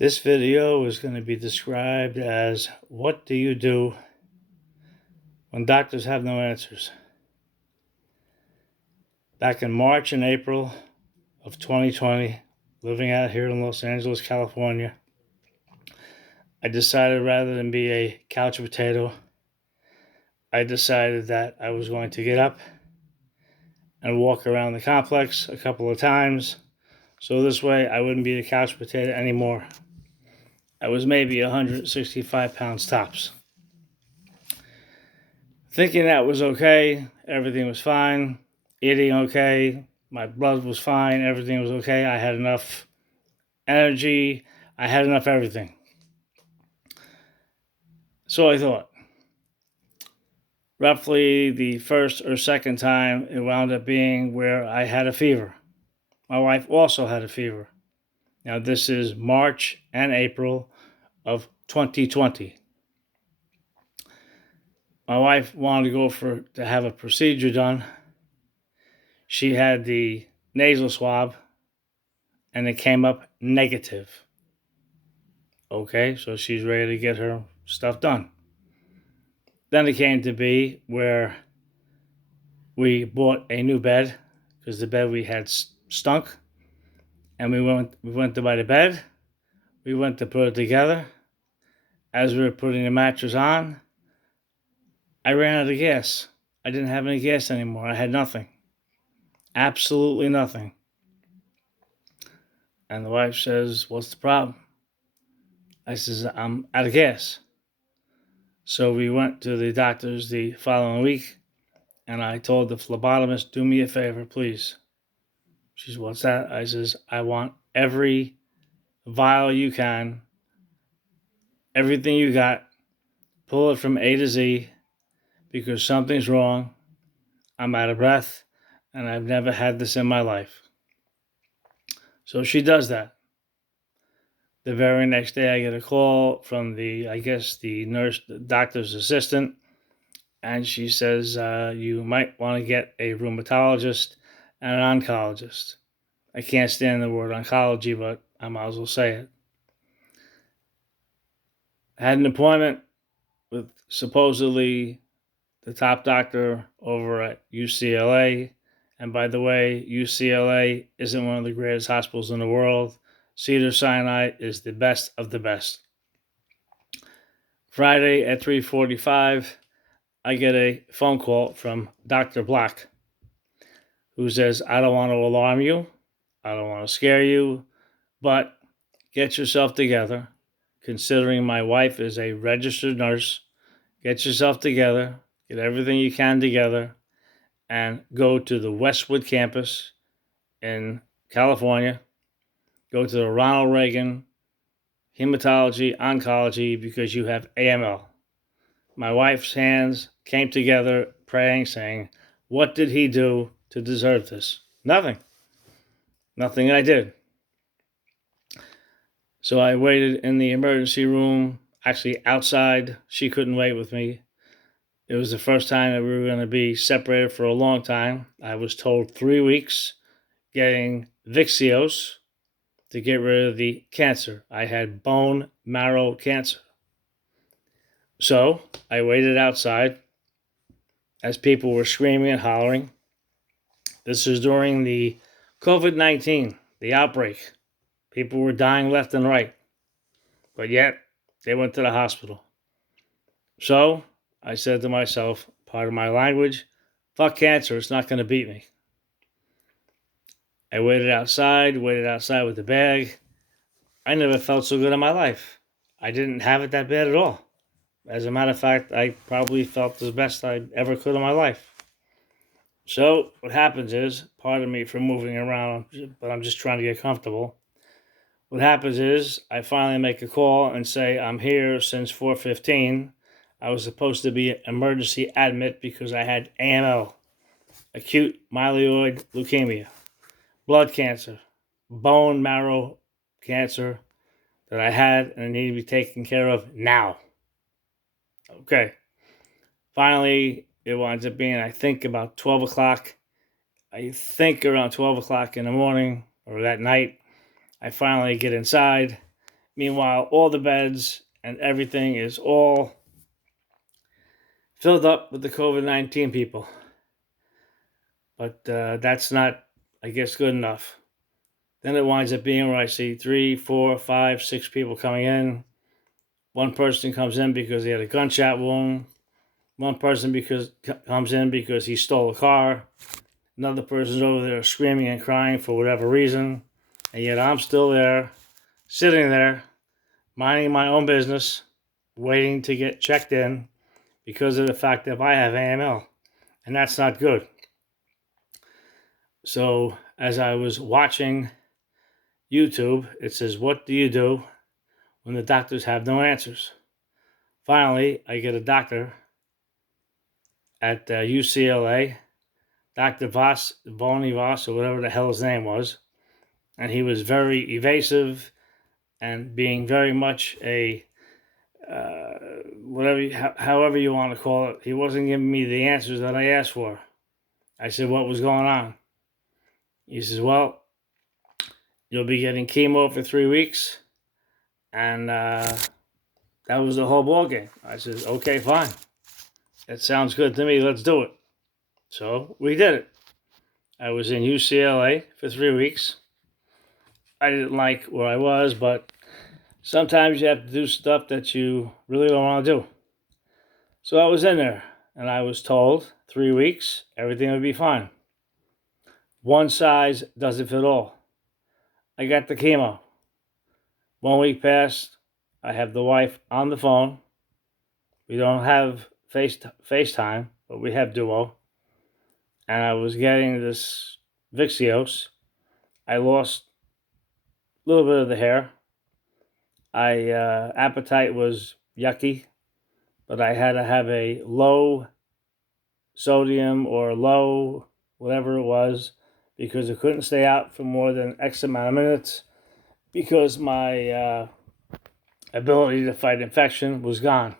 This video is going to be described as what do you do when doctors have no answers. Back in March and April of 2020, living out here in Los Angeles, California, I decided rather than be a couch potato, I decided that I was going to get up and walk around the complex a couple of times, so this way I wouldn't be a couch potato anymore. I was maybe 165 pounds tops. Thinking that was okay, everything was fine, eating okay, my blood was fine, everything was okay, I had enough energy, I had enough everything. So I thought. Roughly the first or second time, it wound up being where I had a fever. My wife also had a fever. Now this is March and April of 2020. My wife wanted to go to have a procedure done. She had the nasal swab and it came up negative. Okay, so she's ready to get her stuff done. Then it came to be where we bought a new bed because the bed we had stunk, and we went to buy the bed. We went to put it together. As we were putting the mattress on, I ran out of gas. I didn't have any gas anymore. I had nothing. Absolutely nothing. And the wife says, "What's the problem?" I says, "I'm out of gas." So we went to the doctors the following week, and I told the phlebotomist, "Do me a favor, please." She says, "What's that?" I says, "I want every vial you can, everything you got, pull it from A to Z, because something's wrong. I'm out of breath, and I've never had this in my life." So she does that. The very next day, I get a call from the nurse, the doctor's assistant, and she says, "You might want to get a rheumatologist and an oncologist." I can't stand the word oncology, but I might as well say it. I had an appointment with supposedly the top doctor over at UCLA. And by the way, UCLA isn't one of the greatest hospitals in the world. Cedars-Sinai is the best of the best. Friday at 3:45, I get a phone call from Dr. Black, who says, "I don't want to alarm you. I don't want to scare you, but get yourself together. Considering my wife is a registered nurse, get yourself together, get everything you can together, and go to the Westwood campus in California. Go to the Ronald Reagan Hematology Oncology because you have AML." My wife's hands came together praying, saying, "What did he do to deserve this?" Nothing. Nothing I did. So I waited in the emergency room, actually outside. She couldn't wait with me. It was the first time that we were going to be separated for a long time. I was told 3 weeks, getting Vyxeos to get rid of the cancer. I had bone marrow cancer. So I waited outside as people were screaming and hollering. This was during the COVID-19, the outbreak. People were dying left and right, but yet they went to the hospital. So I said to myself, pardon my language, fuck cancer, it's not going to beat me. I waited outside with the bag. I never felt so good in my life. I didn't have it that bad at all. As a matter of fact, I probably felt the best I ever could in my life. So what happens is, pardon me for moving around, but I'm just trying to get comfortable. What happens is, I finally make a call and say, "I'm here since 4:15. I was supposed to be emergency admit because I had AML, acute myeloid leukemia, blood cancer, bone marrow cancer that I had and needed to be taken care of now." Okay. Finally, it winds up being, I think, about 12 o'clock. I think around 12 o'clock in the morning or that night, I finally get inside Meanwhile, all the beds and everything is all filled up with the COVID-19 people. But that's not, I guess, good enough. Then it winds up being where I see 3, 4, 5, 6 people coming in. One person comes in because he had a gunshot wound. One person comes in because he stole a car. Another person's over there screaming and crying for whatever reason. And yet I'm still there, sitting there, minding my own business, waiting to get checked in because of the fact that I have AML. And that's not good. So as I was watching YouTube, it says, what do you do when the doctors have no answers? Finally, I get a doctor at UCLA, Dr. Bonnie Voss, or whatever the hell his name was. And he was very evasive and being very much a, however you want to call it. He wasn't giving me the answers that I asked for. I said, what was going on? He says, well, you'll be getting chemo for 3 weeks. And that was the whole ball game. I said, okay, fine. That sounds good to me. Let's do it. So we did it. I was in UCLA for 3 weeks. I didn't like where I was, but sometimes you have to do stuff that you really don't want to do. So I was in there, and I was told 3 weeks, everything would be fine. One size doesn't fit all. I got the chemo. 1 week passed. I have the wife on the phone. We don't have FaceTime, but we have Duo. And I was getting this Vixios. I lost a little bit of the hair. Appetite was yucky, but I had to have a low sodium or low whatever it was because I couldn't stay out for more than X amount of minutes because my ability to fight infection was gone.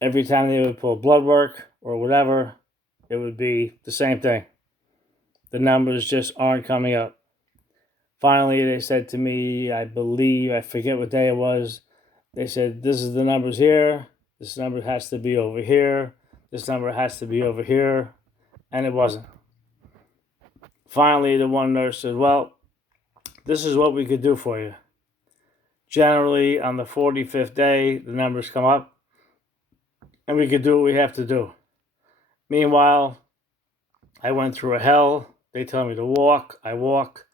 Every time they would pull blood work or whatever, it would be the same thing. The numbers just aren't coming up. Finally, they said to me, I forget what day it was, they said, this is the numbers here, this number has to be over here, this number has to be over here, and it wasn't. Finally, the one nurse said, well, this is what we could do for you. Generally, on the 45th day, the numbers come up, and we could do what we have to do. Meanwhile, I went through a hell. They tell me to walk, I walk.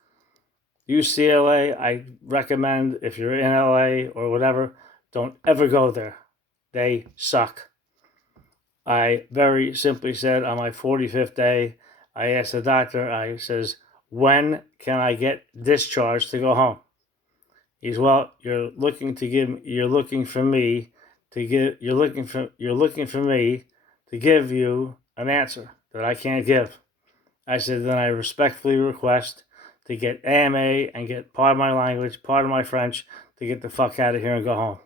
UCLA, I recommend if you're in LA or whatever, don't ever go there. They suck. I very simply said on my 45th day, I asked the doctor, I says, when can I get discharged to go home? He's, well, you're looking for me to give you an answer that I can't give. I said, then I respectfully request to get AMA and get part of my language, part of my French, to get the fuck out of here and go home.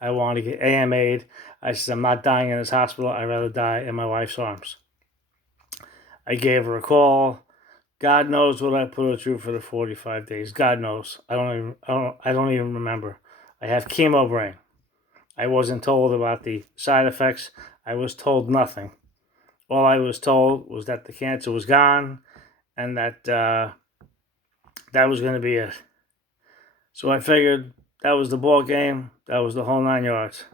I want to get AMA'd. I said, I'm not dying in this hospital. I'd rather die in my wife's arms. I gave her a call. God knows what I put her through for the 45 days. God knows. I don't even remember. I have chemo brain. I wasn't told about the side effects. I was told nothing. All I was told was that the cancer was gone and that that was going to be it. So I figured that was the ball game. That was the whole 9 yards.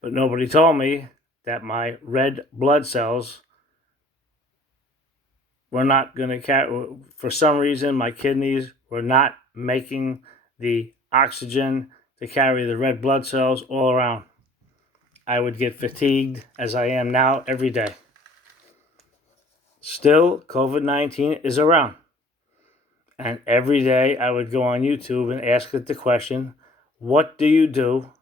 But nobody told me that my red blood cells were not going to carry. For some reason, my kidneys were not making the oxygen to carry the red blood cells all around. I would get fatigued, as I am now, every day. Still, COVID-19 is around. And every day I would go on YouTube and ask it the question, what do you do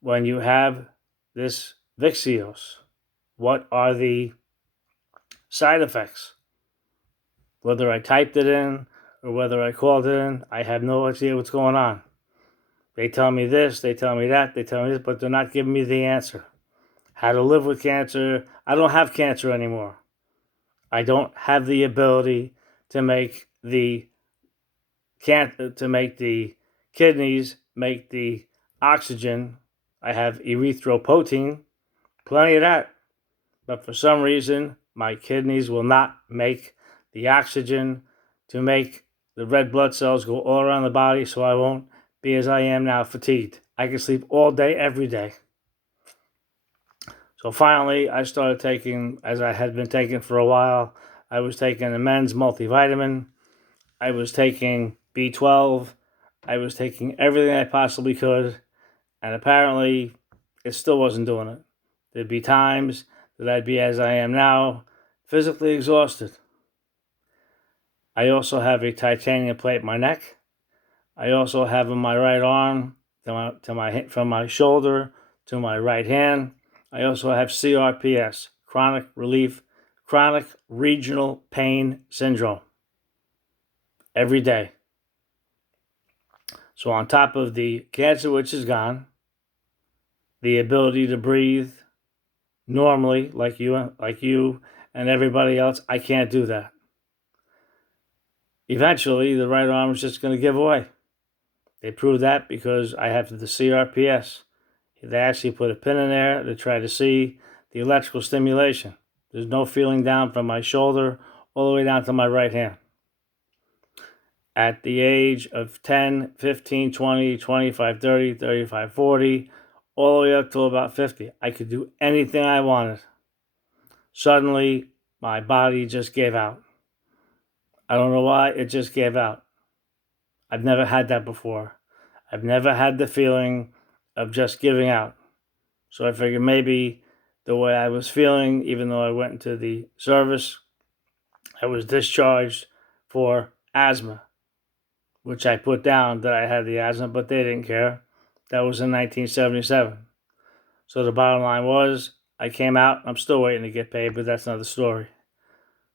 when you have this Vixios? What are the side effects? Whether I typed it in or whether I called it in, I have no idea what's going on. They tell me this, they tell me that, they tell me this, but they're not giving me the answer. How to live with cancer. I don't have cancer anymore. I don't have the ability to make the kidneys make the oxygen. I have erythropoietin, plenty of that. But for some reason, my kidneys will not make the oxygen to make the red blood cells go all around the body, so I won't be as I am now, fatigued. I can sleep all day, every day. So finally, I started taking, as I had been taking for a while, I was taking a men's multivitamin. I was taking B12. I was taking everything I possibly could. And apparently, it still wasn't doing it. There'd be times that I'd be as I am now, physically exhausted. I also have a titanium plate in my neck. I also have in my right arm, from my shoulder to my right hand. I also have CRPS, chronic regional pain syndrome, every day. So on top of the cancer, which is gone, the ability to breathe normally, like you and everybody else, I can't do that. Eventually, the right arm is just going to give away. They proved that because I have the CRPS. They actually put a pin in there to try to see the electrical stimulation. There's no feeling down from my shoulder all the way down to my right hand. At the age of 10, 15, 20, 25, 30, 35, 40, all the way up to about 50, I could do anything I wanted. Suddenly, my body just gave out. I don't know why, it just gave out. I've never had that before. I've never had the feeling of just giving out. So I figured maybe the way I was feeling, even though I went into the service, I was discharged for asthma, which I put down that I had the asthma, but they didn't care. That was in 1977. So the bottom line was, I came out. I'm still waiting to get paid, but that's another story.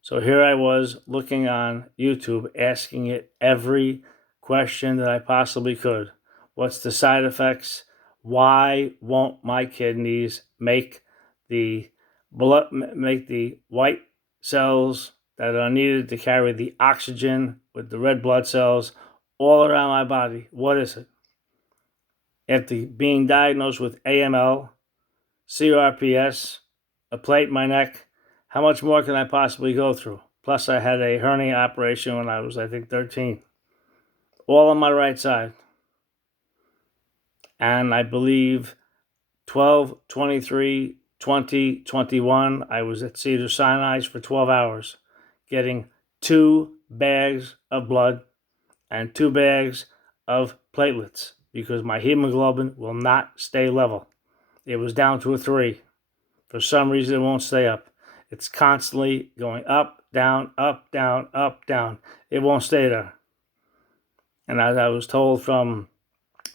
So here I was looking on YouTube, asking it every question that I possibly could. What's the side effects? Why won't my kidneys make the white cells that are needed to carry the oxygen with the red blood cells all around my body? What is it? After being diagnosed with AML, CRPS, a plate in my neck, how much more can I possibly go through? Plus, I had a hernia operation when I was, I think, 13. All on my right side. And I believe 12, 23, 20, 21, I was at Cedars-Sinai for 12 hours, getting 2 bags of blood and 2 bags of platelets because my hemoglobin will not stay level. It was down to a 3. For some reason, it won't stay up. It's constantly going up, down, up, down, up, down. It won't stay there. And as I was told from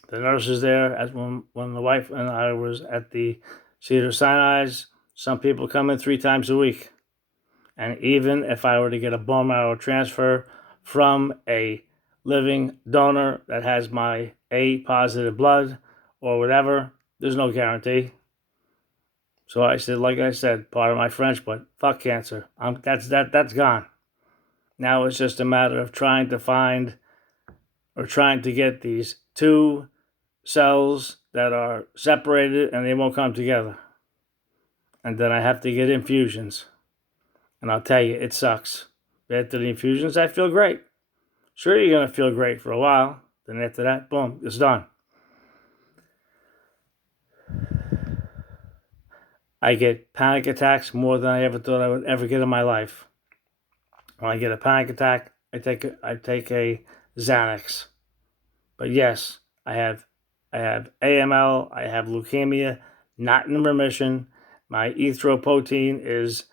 the nurses there, as when the wife and I was at the Cedars-Sinai, some people come in 3 times a week. And even if I were to get a bone marrow transfer from a living donor that has my A positive blood or whatever, there's no guarantee. So I said, like I said, part of my French, but fuck cancer. That's gone. Now it's just a matter of trying to get these 2 cells that are separated and they won't come together. And then I have to get infusions. And I'll tell you, it sucks. After the infusions, I feel great. Sure, you're going to feel great for a while. Then after that, boom, it's done. I get panic attacks more than I ever thought I would ever get in my life. When I get a panic attack, I take a Xanax. But yes, I have AML, I have leukemia, not in remission. My erythropoietin is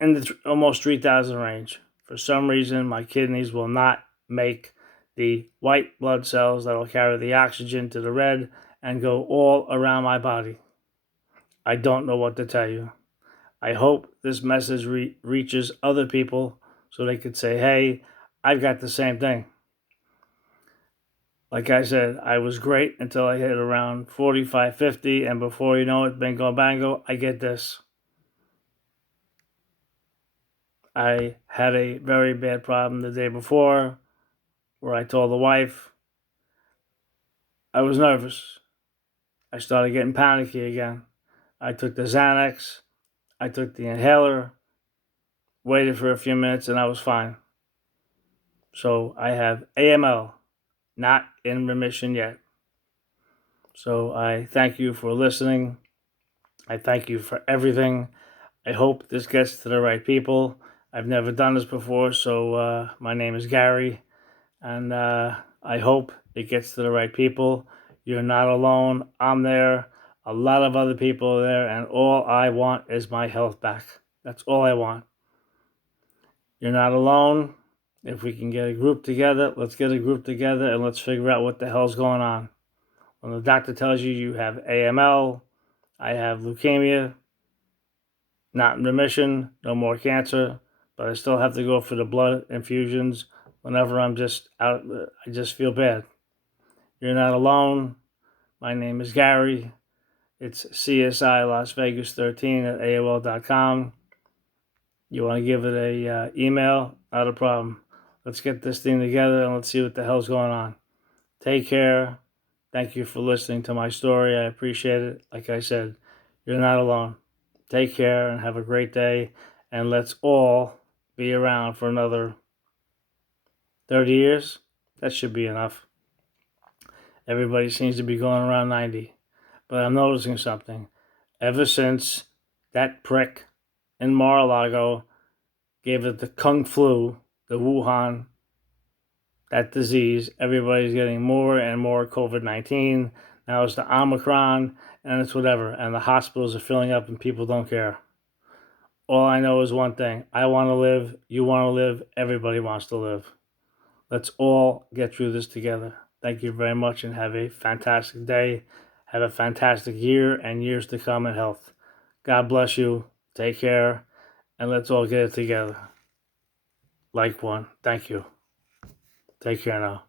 in the almost 3,000 range. For some reason, my kidneys will not make the white blood cells that will carry the oxygen to the red and go all around my body. I don't know what to tell you. I hope this message reaches other people so they could say, hey, I've got the same thing. Like I said, I was great until I hit around 45, 50, and before you know it, bingo bango, I get this. I had a very bad problem the day before where I told the wife, I was nervous. I started getting panicky again. I took the Xanax. I took the inhaler, waited for a few minutes, and I was fine. So I have AML, not in remission yet. So I thank you for listening. I thank you for everything. I hope this gets to the right people. I've never done this before, so my name is Gary, and I hope it gets to the right people. You're not alone. I'm there. A lot of other people are there, and all I want is my health back. That's all I want. You're not alone. If we can get a group together, let's get a group together and let's figure out what the hell's going on. When the doctor tells you you have AML, I have leukemia, not in remission, no more cancer, but I still have to go for the blood infusions whenever I'm just out. I just feel bad. You're not alone. My name is Gary. It's CSI Las Vegas 13 at AOL.com. You want to give it a email? Not a problem. Let's get this thing together and let's see what the hell's going on. Take care. Thank you for listening to my story. I appreciate it. Like I said, you're not alone. Take care and have a great day. And let's all be around for another 30 years. That should be enough. Everybody seems to be going around 90. But I'm noticing something. Ever since that prick in Mar-a-Lago gave it the Kung Flu, the Wuhan, that disease, everybody's getting more and more COVID-19. Now it's the Omicron, and it's whatever. And the hospitals are filling up and people don't care. All I know is one thing. I want to live. You want to live. Everybody wants to live. Let's all get through this together. Thank you very much and have a fantastic day. Have a fantastic year and years to come in health. God bless you. Take care. And let's all get it together. Like one. Thank you. Take care now.